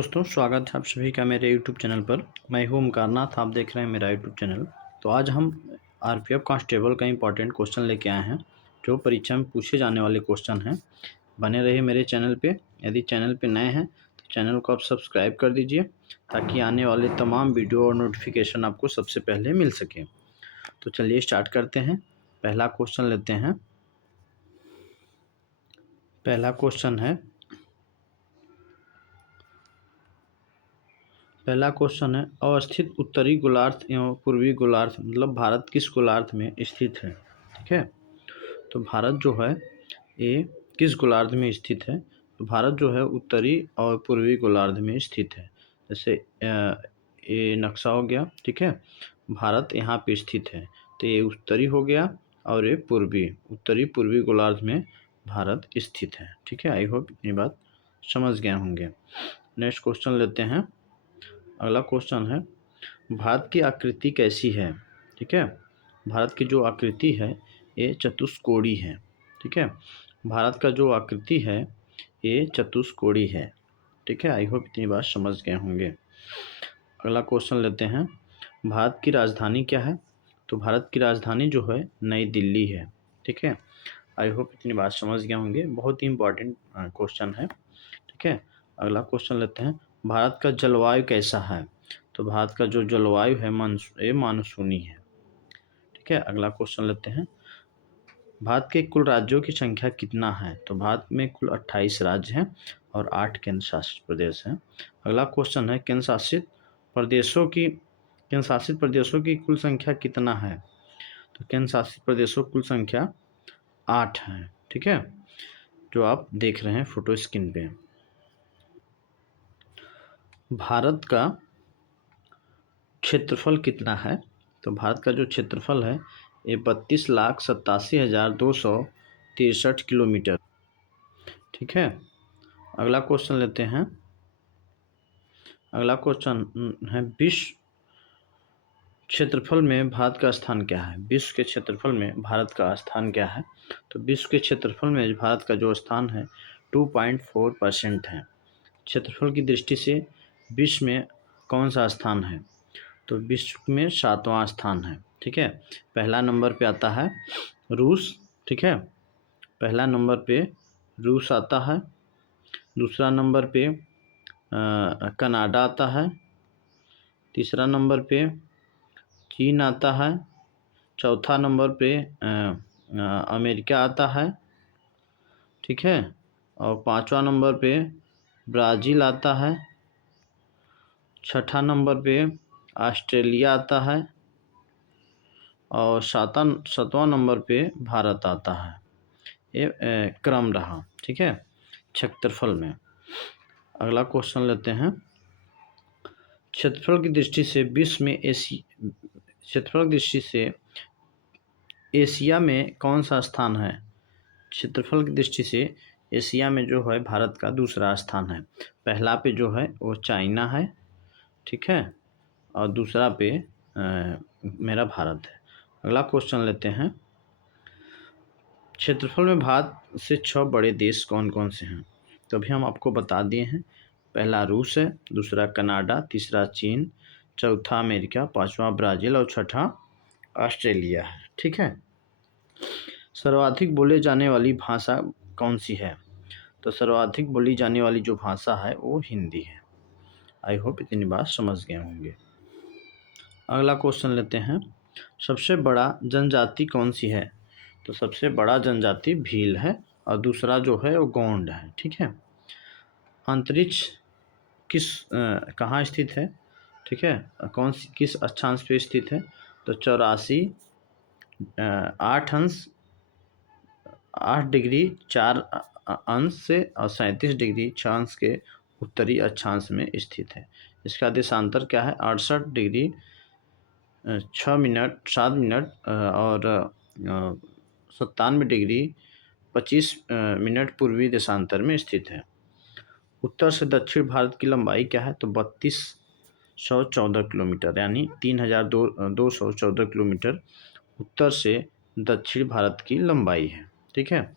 दोस्तों, स्वागत है आप सभी का मेरे यूट्यूब चैनल पर। मैं हूं ओमकारनाथ, आप देख रहे हैं मेरा यूट्यूब चैनल। तो आज हम आरपीएफ कांस्टेबल का इंपॉर्टेंट क्वेश्चन लेके आए हैं, जो परीक्षा में पूछे जाने वाले क्वेश्चन हैं। बने रहिए मेरे चैनल पे। यदि चैनल पे नए हैं तो चैनल को आप सब्सक्राइब कर दीजिए, ताकि आने वाले तमाम वीडियो और नोटिफिकेशन आपको सबसे पहले मिल सके। तो चलिए स्टार्ट करते हैं। पहला क्वेश्चन लेते हैं। पहला क्वेश्चन है अवस्थित उत्तरी गोलार्ध एवं पूर्वी गोलार्ध, मतलब भारत किस गोलार्ध में स्थित है। ठीक है, तो भारत जो है ये किस गोलार्ध में स्थित है। तो भारत जो है उत्तरी और पूर्वी गोलार्ध में स्थित है। जैसे ये नक्शा हो गया। ठीक है, भारत यहाँ पे स्थित है, तो ये उत्तरी हो गया और ये उत्तरी पूर्वी गोलार्ध में भारत स्थित है। ठीक है, आई होप इतनी बात समझ गए होंगे। नेक्स्ट क्वेश्चन लेते हैं। अगला क्वेश्चन है, भारत की आकृति कैसी है। ठीक है, भारत की जो आकृति है ये चतुष्कोणीय है। ठीक है, भारत का जो आकृति है ये चतुष्कोणीय है। ठीक है, आई होप इतनी बात समझ गए होंगे। अगला क्वेश्चन लेते हैं। भारत की राजधानी क्या है। तो भारत की राजधानी जो है नई दिल्ली है। ठीक है, आई होप इतनी बात समझ गए होंगे। बहुत ही इंपॉर्टेंट क्वेश्चन है। ठीक है, अगला क्वेश्चन लेते हैं। भारत का जलवायु कैसा है। तो भारत का जो जलवायु है मानसूनी है। ठीक है, अगला क्वेश्चन लेते हैं। भारत के कुल राज्यों की संख्या कितना है। तो भारत में कुल 28 राज्य हैं और 8 केंद्र शासित प्रदेश हैं। अगला क्वेश्चन है, केंद्र शासित प्रदेशों की कुल संख्या कितना है। तो केंद्र शासित प्रदेशों की कुल संख्या 8 है। ठीक है, जो आप देख रहे हैं फोटो स्क्रीन पे। भारत का क्षेत्रफल कितना है। तो भारत का जो क्षेत्रफल है ये 32,87,263 किलोमीटर। ठीक है, अगला क्वेश्चन लेते हैं। अगला क्वेश्चन है, विश्व क्षेत्रफल में भारत का स्थान क्या है। विश्व के क्षेत्रफल में भारत का स्थान क्या है। तो विश्व के क्षेत्रफल में भारत का जो स्थान है 2.4% है। क्षेत्रफल की दृष्टि से विश्व में कौन सा स्थान है। तो विश्व में 7वां स्थान है। ठीक है, पहला नंबर पे आता है रूस। ठीक है, पहला नंबर पे रूस आता है। दूसरा नंबर पे कनाडा आता है। तीसरा नंबर पे चीन आता है। चौथा नंबर पे अमेरिका आता है। ठीक है, और 5वां नंबर पे ब्राज़ील आता है। छठा नंबर पे ऑस्ट्रेलिया आता है और 7वां नंबर पे भारत आता है। ये क्रम रहा। ठीक है, क्षेत्रफल में। अगला क्वेश्चन लेते हैं। क्षेत्रफल की दृष्टि से एशिया में कौन सा स्थान है। क्षेत्रफल की दृष्टि से एशिया में जो है भारत का दूसरा स्थान है। पहला पे जो है वो चाइना है। ठीक है, और दूसरा पे मेरा भारत है। अगला क्वेश्चन लेते हैं। क्षेत्रफल में भारत से 6 बड़े देश कौन कौन से हैं। तो अभी हम आपको बता दिए हैं। पहला रूस है, दूसरा कनाडा, तीसरा चीन, चौथा अमेरिका, 5वां ब्राज़ील और छठा ऑस्ट्रेलिया है। ठीक है, सर्वाधिक बोले जाने वाली भाषा कौन सी है। तो सर्वाधिक बोली जाने वाली जो भाषा है वो हिंदी है। आई होप इतनी बात समझ गए होंगे। अगला क्वेश्चन लेते हैं। सबसे बड़ा जनजाति कौन सी है। तो सबसे बड़ा जनजाति भील है और दूसरा जो है वो गोंड है। ठीक है, अंतरिक्ष कहाँ स्थित है। ठीक है, किस अक्षांश पे स्थित है। तो 8 डिग्री 4 अंश से और 37 डिग्री 6 अंश के उत्तरी अक्षांश में स्थित है। इसका देशांतर क्या है, 68 डिग्री 6 मिनट 7 मिनट और 97 डिग्री 25 मिनट पूर्वी देशांतर में स्थित है। उत्तर से दक्षिण भारत की लंबाई क्या है। तो 3214 किलोमीटर, यानी 3214 किलोमीटर उत्तर से दक्षिण भारत की लंबाई है। ठीक है,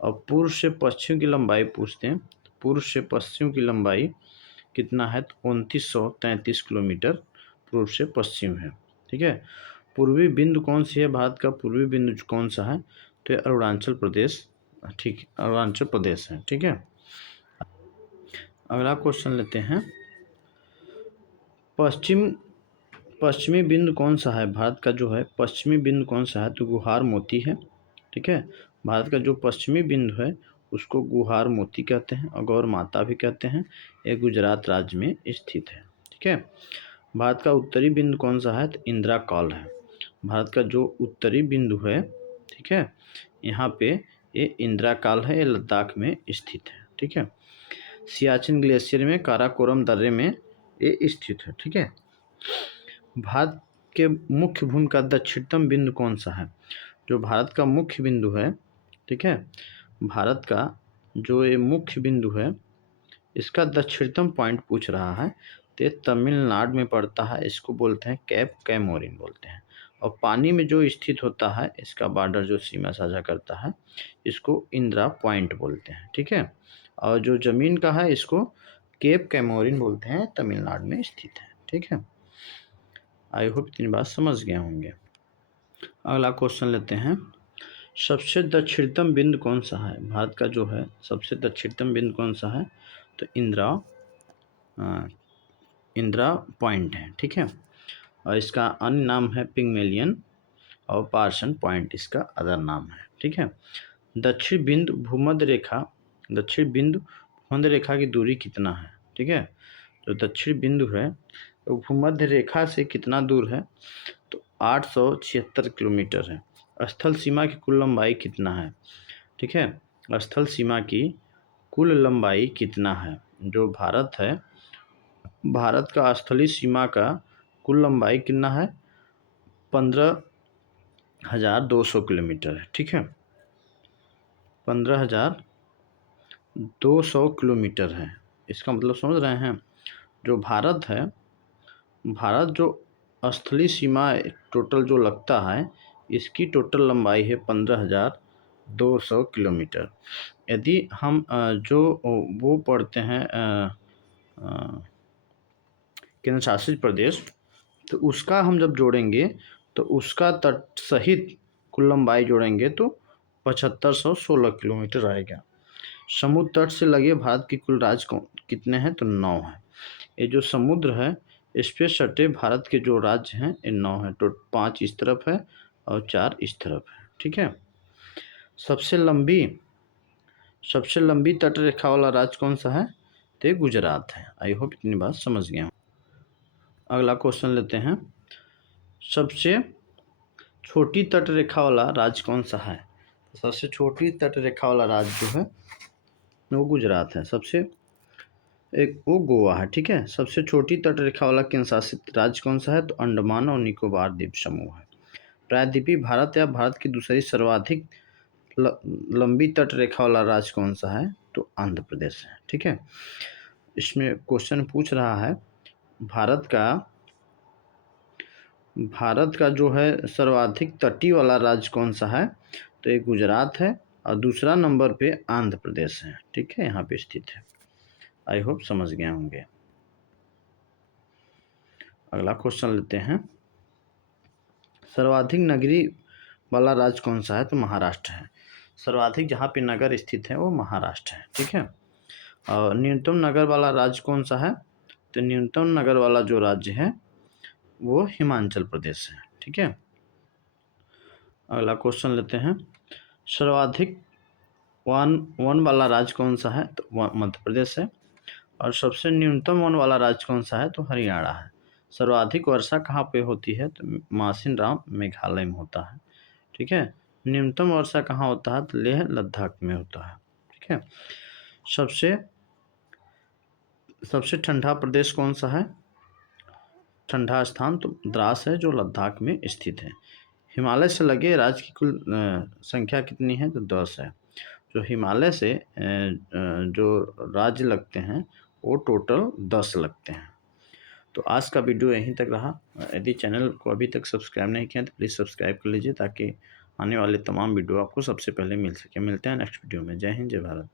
और पूर्व से पश्चिम की लंबाई पूछते हैं। पूर्व से पश्चिम की लंबाई कितना है, तो 2933 किलोमीटर पूर्व से पश्चिम है। ठीक है। पूर्वी बिंदु कौन सी है, भारत का पूर्वी बिंदु कौन सा है, तो ये अरुणाचल प्रदेश, ठीक, अरुणाचल प्रदेश है। ठीक है। अगला क्वेश्चन लेते हैं, पश्चिमी बिंदु कौन सा है, भारत का जो है पश्चिमी बिंदु कौन सा है, तो गुहार मोती है। ठीक है। भारत का जो पश्चिमी बिंदु है उसको गुहार मोती कहते हैं और गौर माता भी कहते हैं। ये गुजरात राज्य में स्थित है। ठीक है। भारत का उत्तरी बिंदु कौन सा है, तो इंदिरा कॉल है। भारत का जो उत्तरी बिंदु है, ठीक है, यहाँ पे ये इंदिरा कॉल है, ये लद्दाख में स्थित है। ठीक है। सियाचिन ग्लेशियर में काराकोरम दर्रे में ये स्थित है। ठीक है। भारत के मुख्य भूमि का दक्षिणतम बिंदु कौन सा है, जो भारत का मुख्य बिंदु है, ठीक है, भारत का जो ये मुख्य बिंदु है इसका दक्षिणतम पॉइंट पूछ रहा है, तो ये तमिलनाडु में पड़ता है। इसको बोलते हैं कैप कैमोरिन बोलते हैं। और पानी में जो स्थित होता है, इसका बॉर्डर जो सीमा साझा करता है, इसको इंदिरा पॉइंट बोलते हैं। ठीक है। और जो ज़मीन का है इसको केप कैमोरिन बोलते हैं, तमिलनाडु में स्थित है। ठीक है। आई होप इतनी बात समझ गए होंगे। अगला क्वेश्चन लेते हैं, सबसे दक्षिणतम बिंदु कौन सा है, भारत का जो है सबसे दक्षिणतम बिंदु कौन सा है, तो इंदिरा पॉइंट है। ठीक है। और इसका अन्य नाम है पिग्मेलियन और पार्सन पॉइंट इसका अदर नाम है। ठीक है। दक्षिण बिंदु भूमध्य रेखा की दूरी कितना है, ठीक है, जो दक्षिण बिंदु है तो भूमध्य रेखा से कितना दूर है, तो 876 किलोमीटर है। स्थल सीमा की कुल लंबाई कितना है, ठीक है, स्थल सीमा की कुल लंबाई कितना है, जो भारत है, भारत का स्थलीय सीमा का कुल लंबाई कितना है, 15,200 किलोमीटर है। ठीक है। 15,200 किलोमीटर है। इसका मतलब समझ रहे हैं, जो भारत है, भारत जो स्थलीय सीमा टोटल जो लगता है, इसकी टोटल लंबाई है 15,200 किलोमीटर। यदि हम जो वो पढ़ते हैं केंद्र शासित प्रदेश, तो उसका हम जब जोड़ेंगे तो उसका तट सहित कुल लंबाई जोड़ेंगे तो 7516 किलोमीटर आएगा। समुद्र तट से लगे भारत के कुल राज्य कितने हैं, तो 9 हैं। ये जो समुद्र है इस पे सटे भारत के जो राज्य हैं ये 9 हैं। तो 5 इस तरफ है और 4 इस तरफ है। ठीक है। सबसे लंबी तट रेखा वाला राज्य कौन सा है, तो गुजरात है। आई होप इतनी बात समझ गए। अगला क्वेश्चन लेते हैं, सबसे छोटी तट रेखा वाला राज्य कौन सा है, सबसे छोटी तट रेखा वाला राज्य जो है वो गुजरात है। सबसे एक वो गोवा है। ठीक है। सबसे छोटी तट रेखा वाला केंद्र शासित राज्य कौन सा है, तो अंडमान और निकोबार द्वीप समूह है। प्रायद्वीपीय भारत या भारत की दूसरी सर्वाधिक लंबी तट रेखा वाला राज्य कौन सा है, तो आंध्र प्रदेश है। ठीक है। इसमें क्वेश्चन पूछ रहा है भारत का जो है सर्वाधिक तटीय वाला राज्य कौन सा है, तो एक गुजरात है और दूसरा नंबर पे आंध्र प्रदेश है। ठीक है, यहाँ पे स्थित है। आई होप समझ गए होंगे। अगला क्वेश्चन लेते हैं, सर्वाधिक नगरी वाला राज्य कौन सा है, तो महाराष्ट्र है। सर्वाधिक जहाँ पे नगर स्थित है वो महाराष्ट्र है। ठीक है। और न्यूनतम नगर वाला राज्य कौन सा है, तो न्यूनतम नगर वाला जो राज्य है वो हिमाचल प्रदेश है। ठीक है। अगला क्वेश्चन लेते हैं, सर्वाधिक वन वाला राज्य कौन सा है, तो मध्य प्रदेश है। और सबसे न्यूनतम वन वाला राज्य कौन सा है, तो हरियाणा है। सर्वाधिक वर्षा कहाँ पे होती है, तो मासिन राम मेघालय में होता है। ठीक है। न्यूनतम वर्षा कहाँ होता है, तो लेह लद्दाख में होता है। ठीक है। सबसे ठंडा प्रदेश कौन सा है, ठंडा स्थान तो द्रास है जो लद्दाख में स्थित है। हिमालय से लगे राज्य की कुल संख्या कितनी है, तो 10 है। जो हिमालय से जो राज्य लगते हैं वो टोटल 10 लगते हैं। तो आज का वीडियो यहीं तक रहा। यदि चैनल को अभी तक सब्सक्राइब नहीं किया तो प्लीज़ सब्सक्राइब कर लीजिए, ताकि आने वाले तमाम वीडियो आपको सबसे पहले मिल सके। मिलते हैं नेक्स्ट वीडियो में। जय हिंद, जय भारत।